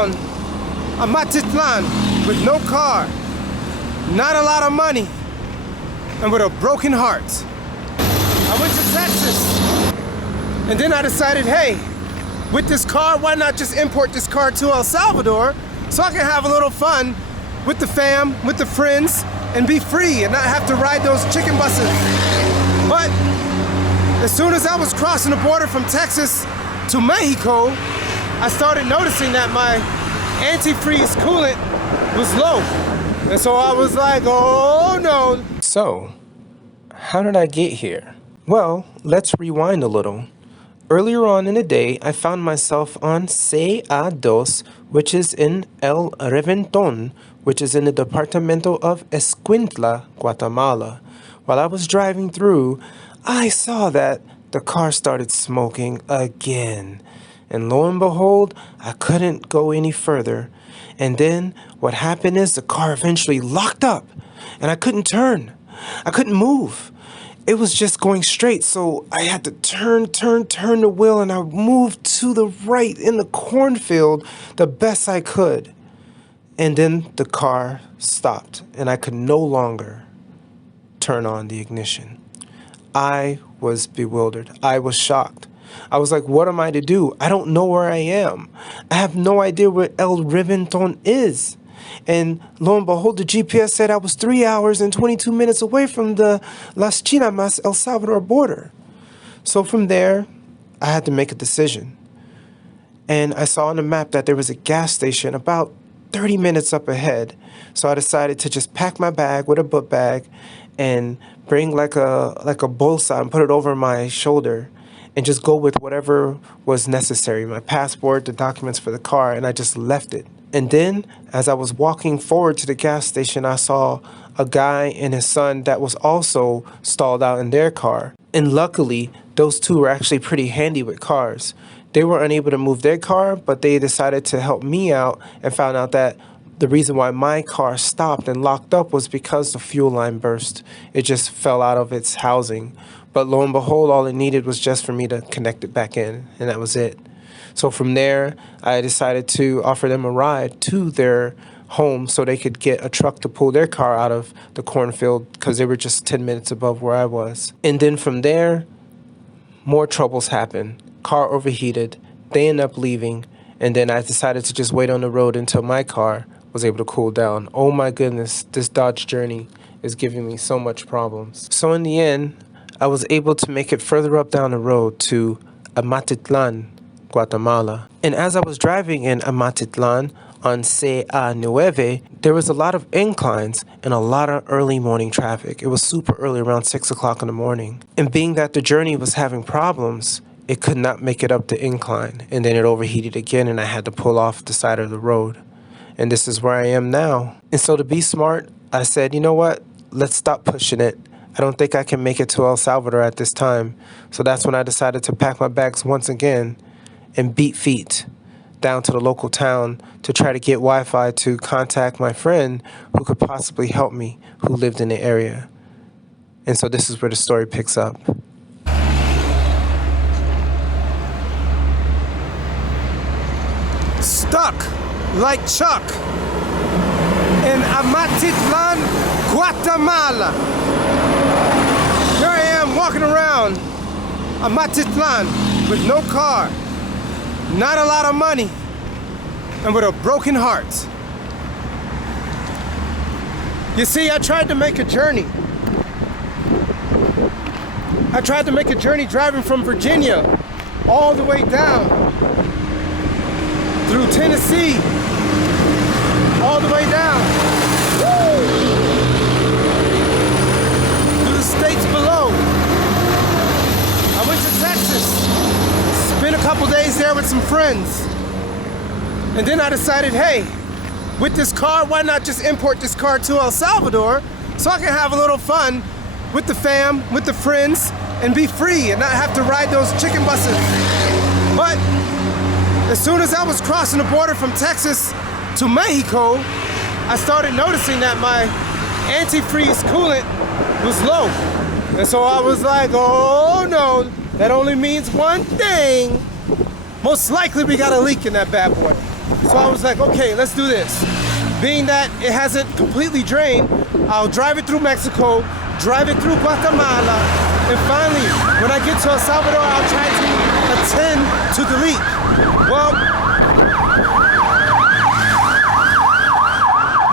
around Amatitlan with no car, not a lot of money, and with a broken heart. I went to Texas, and then I decided, hey, with this car, why not just import this car to El Salvador so I can have a little fun with the fam, with the friends, and be free and not have to ride those chicken buses. But as soon as I was crossing the border from Texas to Mexico, I started noticing that my antifreeze coolant was low. And so I was like, oh no. So, how did I get here? Well, let's rewind a little. Earlier on in the day, I found myself on CA2, which is in El Reventón, which is in the Departamento of Escuintla, Guatemala. While I was driving through, I saw that the car started smoking again. And lo and behold, I couldn't go any further. And then what happened is the car eventually locked up and I couldn't turn. I couldn't move. It was just going straight, so I had to turn the wheel, and I moved to the right in the cornfield the best I could. And then the car stopped, and I could no longer turn on the ignition. I was bewildered. I was shocked. I was like, what am I to do? I don't know where I am. I have no idea where El Reventón is. And lo and behold, the GPS said I was 3 hours and 22 minutes away from the Las Chinamas, El Salvador border. So from there, I had to make a decision. And I saw on the map that there was a gas station about 30 minutes up ahead. So I decided to just pack my bag with a book bag and bring like a bolsa and put it over my shoulder and just go with whatever was necessary, my passport, the documents for the car, and I just left it. And then, as I was walking forward to the gas station, I saw a guy and his son that was also stalled out in their car. And luckily, those two were actually pretty handy with cars. They were unable to move their car, but they decided to help me out and found out that the reason why my car stopped and locked up was because the fuel line burst. It just fell out of its housing. But lo and behold, all it needed was just for me to connect it back in, and that was it. So from there, I decided to offer them a ride to their home so they could get a truck to pull their car out of the cornfield because they were just 10 minutes above where I was. And then from there, more troubles happened. Car overheated. They ended up leaving. And then I decided to just wait on the road until my car was able to cool down. Oh my goodness, this Dodge Journey is giving me so much problems. So in the end, I was able to make it further up down the road to Amatitlán, Guatemala. And as I was driving in Amatitlan on CA9, there was a lot of inclines and a lot of early morning traffic. It was super early, around 6 o'clock in the morning. And being that the journey was having problems, it could not make it up the incline. And then it overheated again and I had to pull off the side of the road. And this is where I am now. And so to be smart, I said, you know what? Let's stop pushing it. I don't think I can make it to El Salvador at this time. So that's when I decided to pack my bags once again and beat feet down to the local town to try to get Wi-Fi to contact my friend who could possibly help me, who lived in the area. And so this is where the story picks up. Stuck like Chuck in Amatitlan, Guatemala. Here I am walking around Amatitlan with no car, not a lot of money, and with a broken heart. You see, I tried to make a journey. I tried to make a journey driving from Virginia all the way down through Tennessee, all the way down. Woo! Through the states below. I went to Texas, spent a couple days there with some friends. And then I decided, hey, with this car, why not just import this car to El Salvador so I can have a little fun with the fam, with the friends, and be free and not have to ride those chicken buses. But as soon as I was crossing the border from Texas to Mexico, I started noticing that my antifreeze coolant was low. And so I was like, oh no, that only means one thing. Most likely we got a leak in that bad boy. So I was like, okay, let's do this. Being that it hasn't completely drained, I'll drive it through Mexico, drive it through Guatemala, and finally, when I get to El Salvador, I'll try to attend to the leak. Well,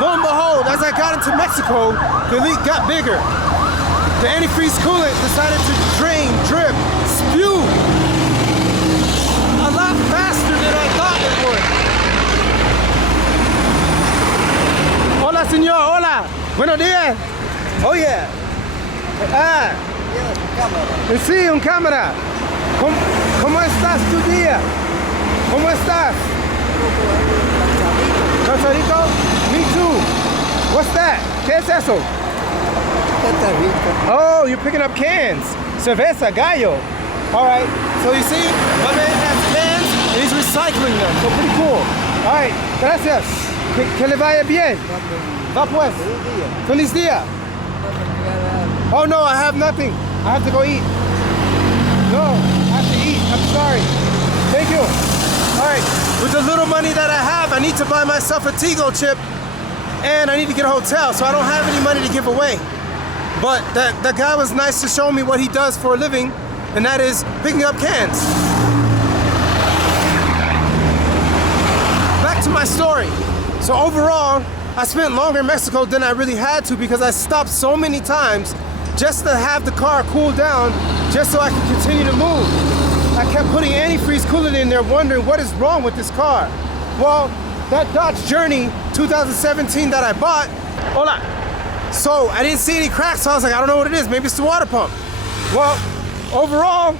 lo and behold, as I got into Mexico, the leak got bigger. The antifreeze coolant decided to drain, drip, spew a lot faster than I thought it would. Hola, señor, hola. Buenos días. Oh, yeah. Ah. Sí, un cámara. ¿Cómo estás tu día? ¿Cómo estás? ¿Cansadito? Me too. What's that? ¿Qué es eso? Oh, you're picking up cans. Cerveza, gallo. All right. So you see, my man has cans and he's recycling them. So pretty cool. All right. Gracias. Que le vaya bien. Va pues. Feliz día. Oh no, I have nothing. I have to go eat. No, I have to eat. I'm sorry. Thank you. All right. With the little money that I have, I need to buy myself a Tigo chip and I need to get a hotel. So I don't have any money to give away. But that guy was nice to show me what he does for a living, and that is picking up cans. Back to my story. So overall, I spent longer in Mexico than I really had to because I stopped so many times just to have the car cool down, just so I could continue to move. I kept putting antifreeze coolant in there, wondering what is wrong with this car. Well, that Dodge Journey 2017 that I bought, hola. So I didn't see any cracks, so I was like, I don't know what it is. Maybe it's the water pump. Well, overall,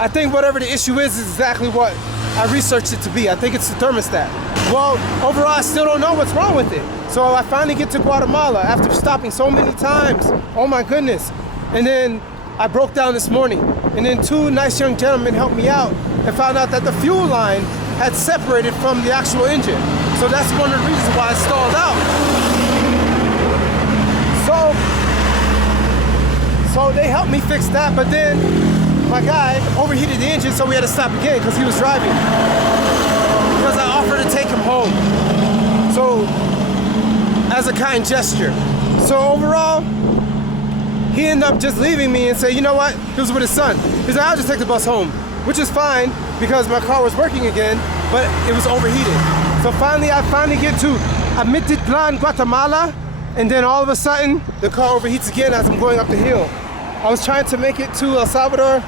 I think whatever the issue is exactly what I researched it to be. I think it's the thermostat. Well, overall, I still don't know what's wrong with it. So I finally get to Guatemala after stopping so many times. Oh my goodness. And then I broke down this morning. And then two nice young gentlemen helped me out and found out that the fuel line had separated from the actual engine. So that's one of the reasons why I stalled out. So they helped me fix that, but then my guy overheated the engine, so we had to stop again because he was driving. Because I offered to take him home. So, as a kind gesture. So overall, he ended up just leaving me and saying, you know what? He was with his son. He's like, I'll just take the bus home, which is fine because my car was working again, but it was overheated. So I finally get to Amatitlan, Guatemala, and then all of a sudden, the car overheats again as I'm going up the hill. I was trying to make it to El Salvador,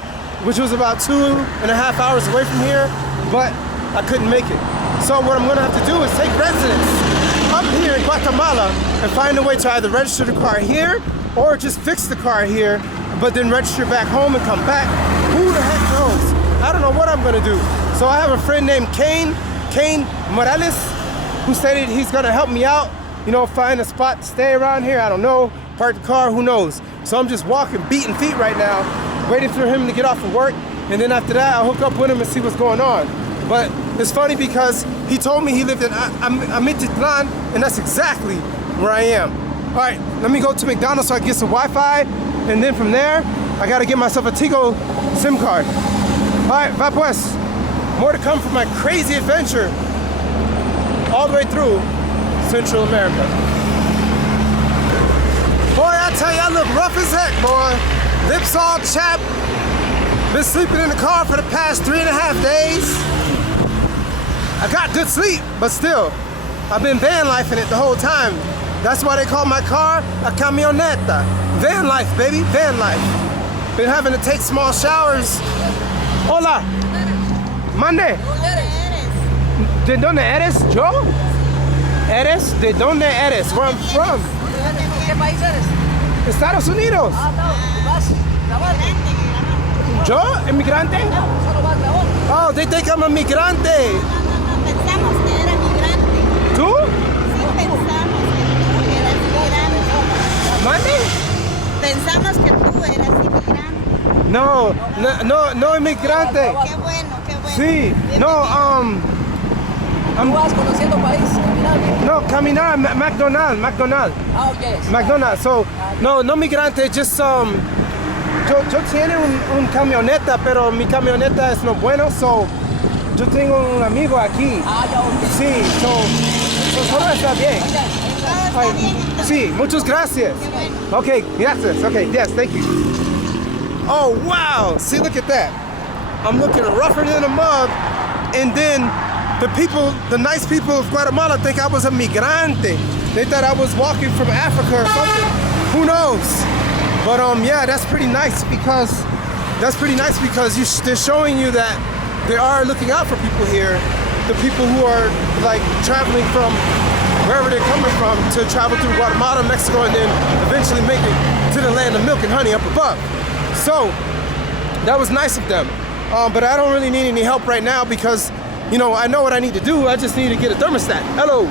which was about 2.5 hours away from here, but I couldn't make it. So what I'm gonna have to do is take residence up here in Guatemala and find a way to either register the car here or just fix the car here, but then register back home and come back. Who the heck knows? I don't know what I'm gonna do. So I have a friend named Cain Morales, who stated he's gonna help me out, you know, find a spot to stay around here. I don't know, park the car, who knows? So I'm just walking, beating feet right now, waiting for him to get off of work. And then after that, I'll hook up with him and see what's going on. But it's funny because he told me he lived in Amatitlán, and that's exactly where I am. All right, let me go to McDonald's so I can get some Wi-Fi. And then from there, I gotta get myself a Tigo SIM card. All right, va pues. More to come from my crazy adventure all the way through Central America. Boy, I tell you, I look rough as heck, boy. Lips all chapped. Been sleeping in the car for the past 3.5 days. I got good sleep, but still, I've been van lifing it the whole time. That's why they call my car a camioneta. Van life, baby, van life. Been having to take small showers. Hola. Mande. ¿De dónde eres? ¿Yo? ¿Eres? ¿De dónde eres? Where I'm from. ¿Qué país eres? Estados Unidos. Ah, no, vas grabando. ¿Yo? ¿Emigrante? Solo vas grabando. Oh, they think I'm a migrante. Pensamos que era migrante. ¿Tú? Sí, pensamos que tú eras migrante. ¿Mande? Pensamos que tú eras inmigrante. No inmigrante. Qué bueno, qué bueno. Sí, no, ¿Tú vas conociendo país caminando? no, caminar, McDonald's. Ah, yes. McDonald's, so, no migrante, just, yo tiene un camioneta, pero mi camioneta es no bueno, so, yo tengo un amigo aquí. Ah, ya, ok. Sí, todo está bien. Ay, sí, muchas gracias. Okay, gracias. Okay, yes, thank you. Oh, wow. See, look at that. I'm looking rougher than a mug. And then the nice people of Guatemala think I was a migrante. They thought I was walking from Africa or something. Who knows? But yeah, that's pretty nice because they're showing you that they are looking out for people here. The people who are like traveling from wherever they're coming from to travel through Guatemala, Mexico, and then eventually make it to the land of milk and honey up above. So that was nice of them. But I don't really need any help right now because, you know, I know what I need to do. I just need to get a thermostat. Hello.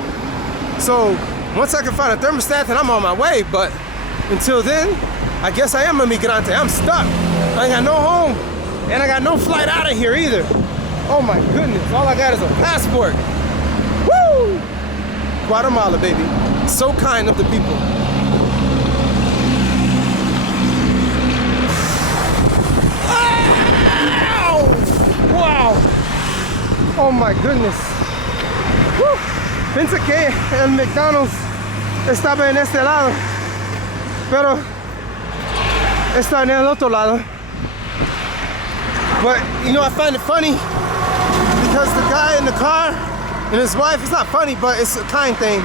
So once I can find a thermostat, then I'm on my way. But until then, I guess I am a migrante. I'm stuck. I ain't got no home, and I got no flight out of here either. Oh my goodness, all I got is a passport. Woo! Guatemala, baby. So kind of the people. Ow! Wow! Oh my goodness. Woo! Pensé que el McDonald's estaba en este lado, pero está en el otro lado. But, you know, I find it funny because the guy in the car and his wife, it's not funny, but it's a kind thing.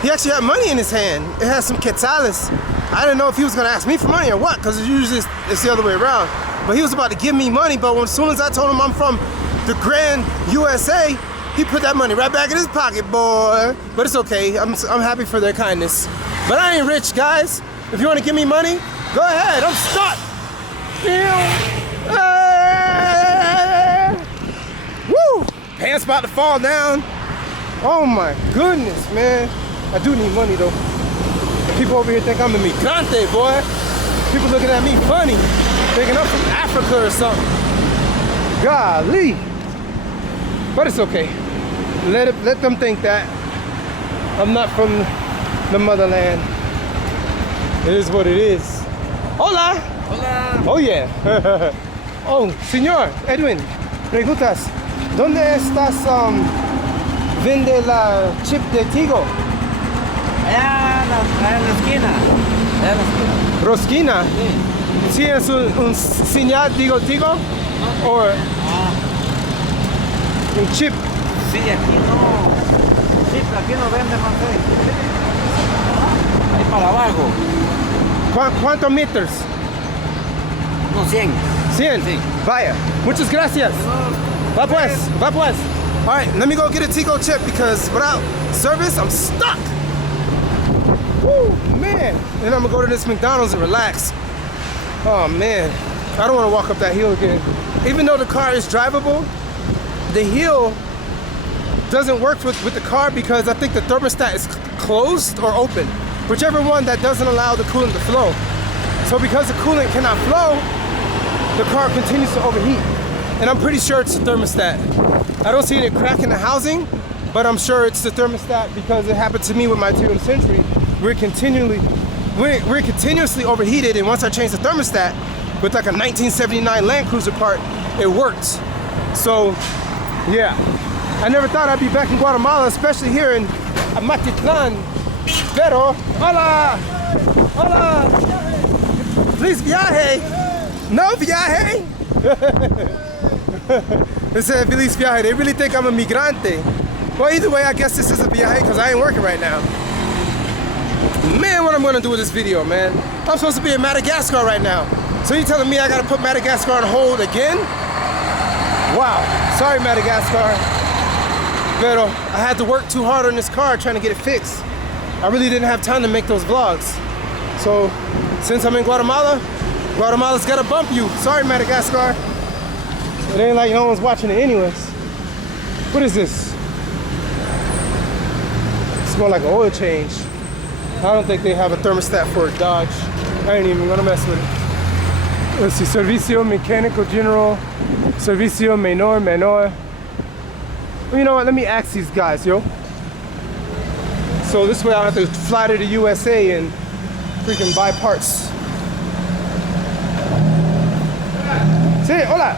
He actually had money in his hand. It has some quetzales. I didn't know if he was gonna ask me for money or what, because usually it's the other way around. But he was about to give me money, but as soon as I told him I'm from the Grand USA, he put that money right back in his pocket, boy. But it's okay, I'm happy for their kindness. But I ain't rich, guys. If you wanna give me money, go ahead, I'm stuck. Woo! Pants about to fall down. Oh my goodness, man. I do need money though. People over here think I'm a migrante, boy. People looking at me funny, thinking I'm from Africa or something. Golly. But it's okay. Let them think that. I'm not from the motherland. It is what it is. Hola. Hola. Oh yeah. Oh, señor Edwin, preguntas, ¿dónde estás vende la chip de Tigo? Allá en la esquina. Allá en la esquina. Rosquina. Sí. ¿Sí es un señal Tigo? ¿O un chip? Sí, aquí no. Sí, aquí no venden, no sé. Ahí para abajo. ¿Cuántos metros? No, 100. 100? Sí. Vaya. Muchas gracias. Va pues. All right, let me go get a Tigo chip because without service, I'm stuck. Woo, man. Then I'm gonna go to this McDonald's and relax. Oh man, I don't wanna walk up that hill again. Even though the car is drivable, the hill doesn't work with the car because I think the thermostat is closed or open, whichever one that doesn't allow the coolant to flow. So because the coolant cannot flow, the car continues to overheat. And I'm pretty sure it's the thermostat. I don't see any crack in the housing, but I'm sure it's the thermostat because it happened to me with my Toyota Century. We're continuously overheated, and once I changed the thermostat with like a 1979 Land Cruiser part, it worked. So, yeah. I never thought I'd be back in Guatemala, especially here in Amatitlan. Pero, hola! Hola! Please viaje! No viaje! They said Feliz viaje. They really think I'm a migrante. Well, either way, I guess this is a viaje because I ain't working right now. Man, what I'm gonna do with this video, man? I'm supposed to be in Madagascar right now. So you telling me I gotta put Madagascar on hold again? Wow, sorry Madagascar. Pero I had to work too hard on this car trying to get it fixed. I really didn't have time to make those vlogs. So since I'm in Guatemala, Guatemala's gotta bump you. Sorry Madagascar. It ain't like no one's watching it anyways. What is this? It smells like an oil change. I don't think they have a thermostat for a Dodge. I ain't even gonna mess with it. Let's see, Servicio, Mechanical General, Servicio, Menor. Well, you know what, let me ask these guys, yo. So this way I'll have to fly to the USA and freaking buy parts. Sí, hola.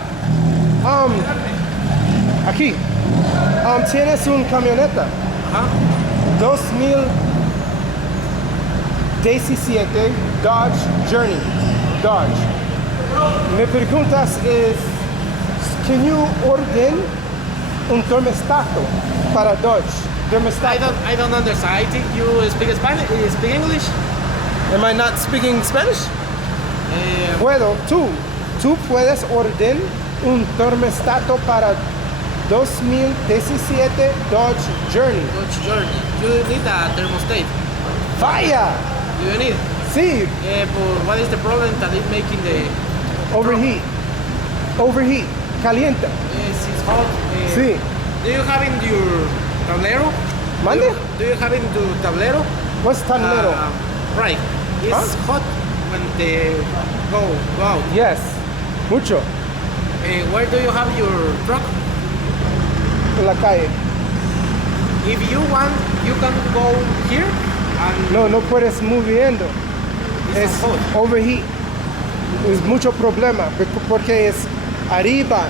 Aquí. Tienes un camioneta. Ajá. 2017 Dodge Journey. Dodge. Me preguntas es, can you order un termostato para Dodge? Termostato. I don't understand. I think you speak Spanish. Speak English. Am I not speaking Spanish? Tú puedes ordenar un termostato para 2017 Dodge Journey. Dodge Journey. You need a thermostat. Vaya! You need. Sí, But what is the problem that is making the overheat. Overheat. Calienta. Yes, it's hot. Sí. Do you have in your tablero? ¿Mande? Do you have in your tablero? What's tablero? Right. It's hot when they go out. Yes. Mucho. Where do you have your truck? En la calle. If you want, you can go here and No puedes moviendo. it's Es hot. overheat. Es mucho problema porque es arriba.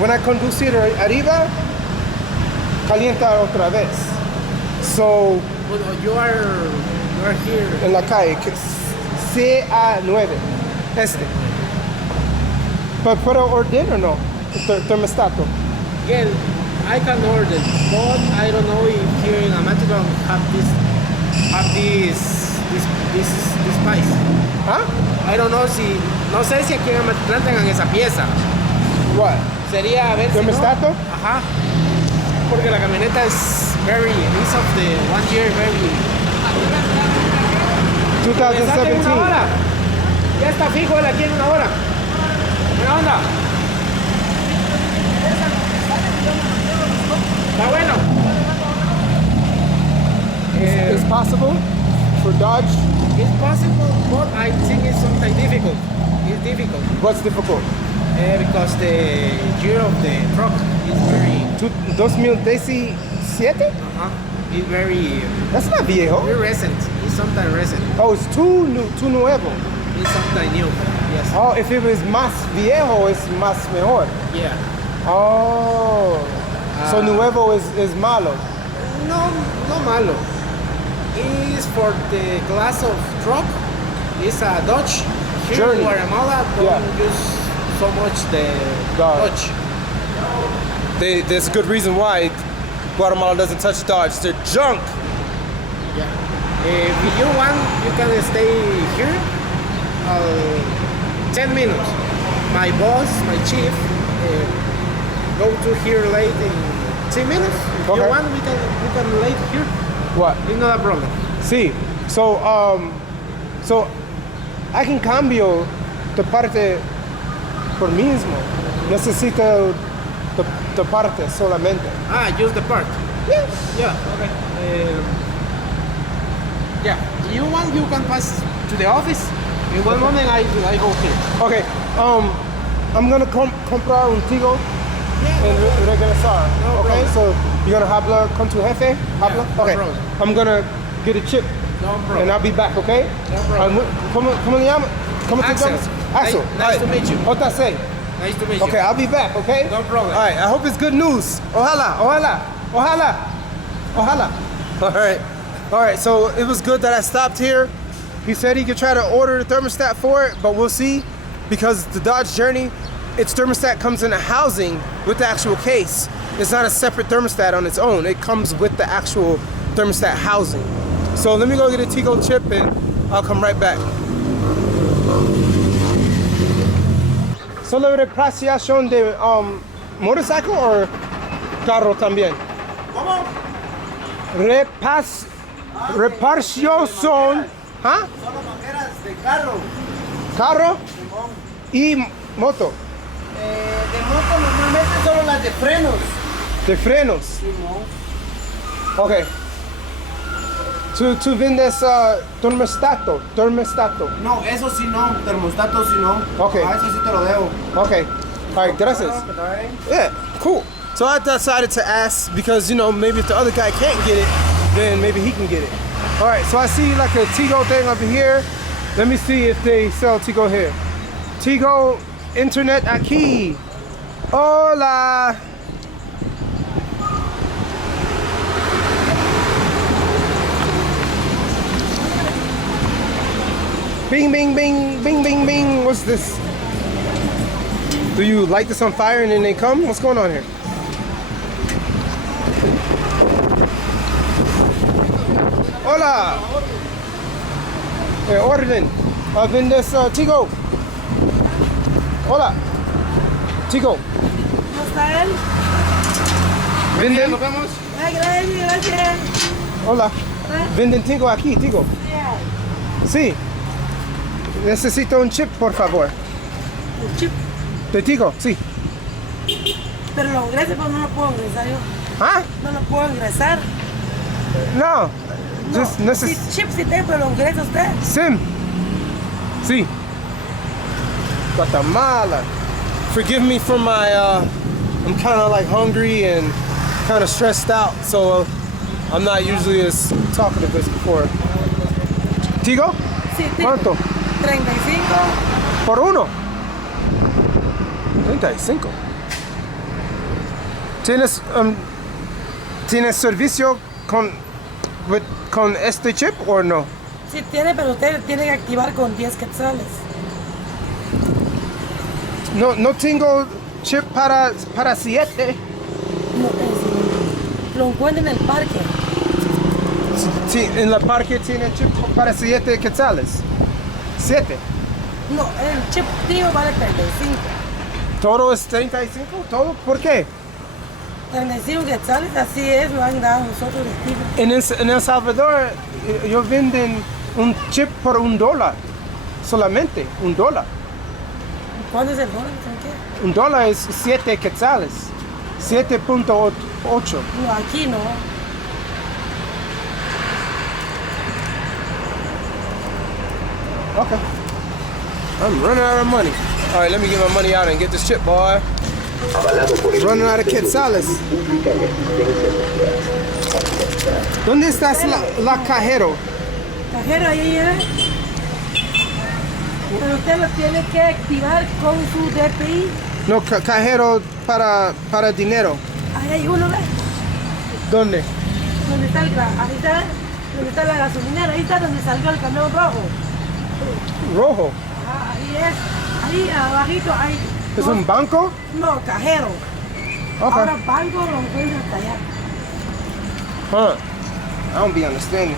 When I conducir arriba, calienta otra vez. So, But you are here. en la calle, CA9, ¿Puedo ordenar o no? Termostato. Yeah, I can order, but I don't know if here in Amatitlan have this spice. ¿Ah? I don't know si, no sé si aquí en Amatitlán tengan esa pieza. What? Sería a ver si no. ¿Termostato? Ajá. Porque la camioneta es it's of the 1 year very. Me saca en 2017. una hora. Ya está fijo él aquí en una hora. ¿Qué onda? Está bueno. It's possible for Dodge. It's possible, but I think it's sometimes difficult. It's difficult What's difficult? because the year of the truck is very. 2017? It's very That's not viejo. recent. It's sometimes recent. Oh, it's too nuevo. It's sometimes new. Yes. Oh, if it was más viejo, it's más mejor. Yeah. Oh. So nuevo is malo. No malo. It's for the class of truck. It's a Dodge. Here Journey. in Guatemala don't use so much the Dodge. There's a good reason why Guatemala doesn't touch Dodge. They're junk. Yeah. If you want, you can stay here 10 minutes. My boss, my chief, go to here late in 10 minutes. If Okay. you want, we can late here. What? It's not a problem. Sí. So I can cambio de parte por mí mismo. Necesito de parte solamente. Use the part. Yeah. Yeah. Okay. Yeah. You want, you can pass to the office. In one moment, I go here. Okay. I'm gonna comprar un Tigo and regresar. No Okay. problem. So you're gonna habla con tu jefe? Habla? no Okay. problem. I'm gonna get a chip No problem. and I'll be back. Okay. No problem. ¿Cómo le llama? ¿Cómo te Axel. llamas? Axel. Nice to meet you. JC. Nice to meet you. Okay, I'll be back, okay? No problem. All right, I hope it's good news. Ojalá. All right, so it was good that I stopped here. He said he could try to order the thermostat for it, but we'll see because the Dodge Journey, its thermostat comes in a housing with the actual case. It's not a separate thermostat on its own. It comes with the actual thermostat housing. So let me go get a Tigo chip and I'll come right back. ¿Solo reparación de motorcycle o carro también? ¿Cómo? Reparación. ¿Ah? Solo mangueras de carro. Carro y moto. De moto normalmente solo las de frenos. De frenos. Simón. Ok. Tú vendes termostato. No, eso sí no. Termostato sí no. Ok. Eso sí te lo debo. Okay. All right, gracias. Que te vaya bien. Yeah, cool. So I decided to ask because, you know, maybe if the other guy can't get it, then maybe he can get it. All right, so I see like a Tigo thing over here. Let me see if they sell Tigo here. Tigo Internet aquí. Hola. Bing, bing, bing, bing, bing, bing. What's this? Do you light this on fire and then they come? What's going on here? Hola. Orden. Vendes Tigo. Hola. Tigo. ¿Cómo está él? Venden. Nos vemos. Ay, gracias. Hola. Venden Tigo aquí, Tigo. Sí. Necesito un chip, por favor. Un chip. De Tigo, sí. Pero lo ingrese, pues no lo puedo ingresar yo. ¿Ah? No lo puedo ingresar. No. Just Sí, chip sí tengo, pero lo ingresa usted. Sim. Sí. Guatemala. Forgive me for my, I'm kind of like hungry and kind of stressed out, so I'm not usually as talkative as before. Tigo? Sí, ¿Cuánto? 35. Por uno. 35. ¿Tienes servicio con este chip o no? Sí tiene, pero usted tiene que activar con 10 quetzales. No tengo chip para 7. No, lo encuentra en el parque. Sí, en la parque tiene chip para 7 quetzales. 7. No, el chip tío vale 35. ¿Todo es 35? ¿Todo? ¿Por qué? 35 quetzales, así es, lo han dado nosotros de estilo. En El Salvador, ellos venden un chip por $1. Solamente $1. ¿Cuánto es el dólar? ¿Con qué? $1 es 7 quetzales. 7.8. No, aquí no. Okay. I'm running out of money. All right, let me get my money out and get this chip, boy. Running out of quetzales. ¿Dónde está la cajero? Cajero, ahí es. Pero usted lo tiene que activar con su DPI. No, cajero para dinero. Ahí hay uno, ¿ves? ¿Dónde? Donde está ahí está, donde está la gasolinera, ahí está donde salió el camión rojo. Rojo. Ah, ahí es, ahí abajito hay. ¿Es un banco? No, cajero. Okay. Ahora banco lo encuentro hasta allá. Huh. I don't be understanding.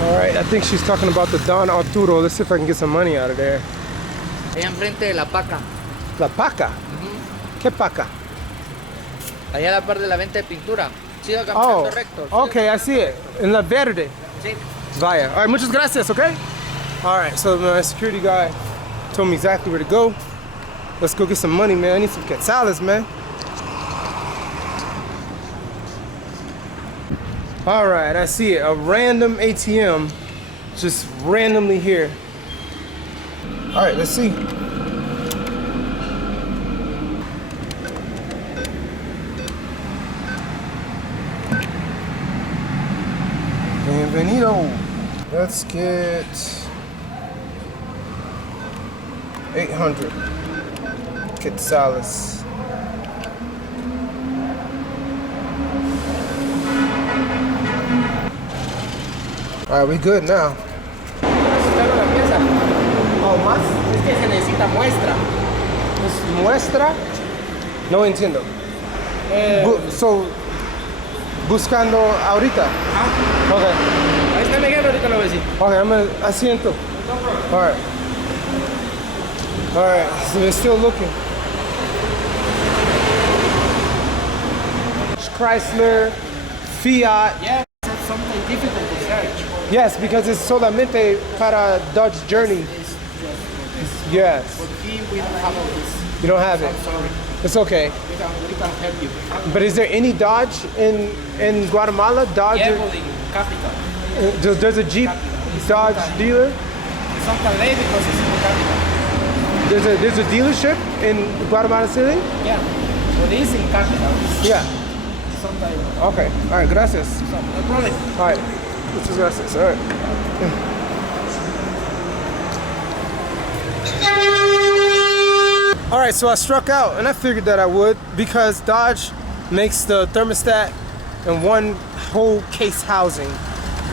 All right, I think she's talking about the Don Arturo. Let's see if I can get some money out of there. Allá enfrente de la paca. La paca. ¿Qué paca? Allá a la par de la venta de pintura. Siga Oh, caminando recto. okay, I see it. En la verde. Sí. Vaya. All right, muchas gracias, okay? All right, so my security guy told me exactly where to go. Let's go get some money, man. I need some quetzales, man. All right, I see it. A random ATM just randomly here. All right, let's see. Bienvenido. Let's get 800 quetzales. All right, we good now. Necesitamos la pieza. Oh, más? Es que se necesita muestra. ¿Es muestra? No entiendo. So, buscando ahorita. Okay. Ahí está Miguel, ahorita lo voy a decir. Okay, I'm gonna asiento. All right. All right. So they're still looking. Chrysler, Fiat. Yeah, it's something difficult to search. Yes, because it's solamente para Dodge Journey. Yes. But we don't have all this. You don't have it. Sorry. It's okay. We can help you. But is there any Dodge in Guatemala? Dodge? Yeah, well, in capital. There's a Jeep Dodge dealer? It's not late because it's in the capital. There's a dealership in Guatemala City? Yeah, but it's in capital. It's Yeah. sometimes. Okay. All right. Gracias. No problem. All right. Muchas gracias. All right. All right, so I struck out, and I figured that I would because Dodge makes the thermostat in one whole case housing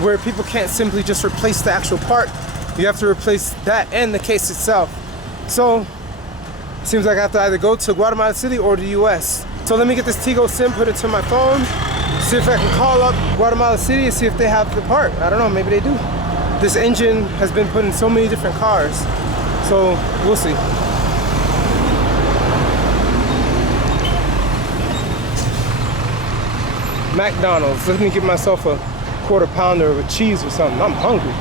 where people can't simply just replace the actual part. You have to replace that and the case itself. So it seems like I have to either go to Guatemala City or the US. So let me get this Tigo SIM, put it to my phone, see if I can call up Guatemala City and see if they have the part. I don't know, maybe they do. This engine has been put in so many different cars, so we'll see. McDonald's. Let me get myself a quarter pounder with cheese or something. I'm hungry.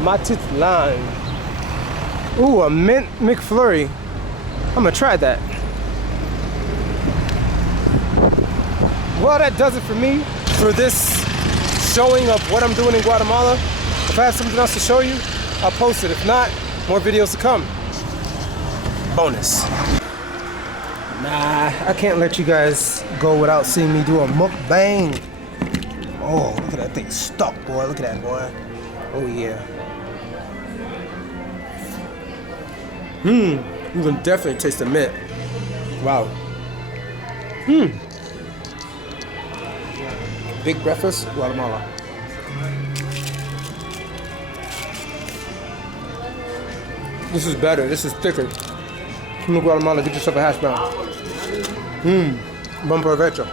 Amatitlan. Ooh, a mint McFlurry. I'm gonna try that. Well, that does it for me for this showing of what I'm doing in Guatemala. If I have something else to show you, I'll post it. If not, more videos to come. Bonus. Nah, I can't let you guys go without seeing me do a mukbang. Oh, look at that thing stuck, boy. Look at that, boy. Oh, yeah. You can definitely taste the mint. Wow. Big breakfast, Guatemala. This is better. This is thicker. Come to Guatemala, get yourself a hash brown. Buen provecho.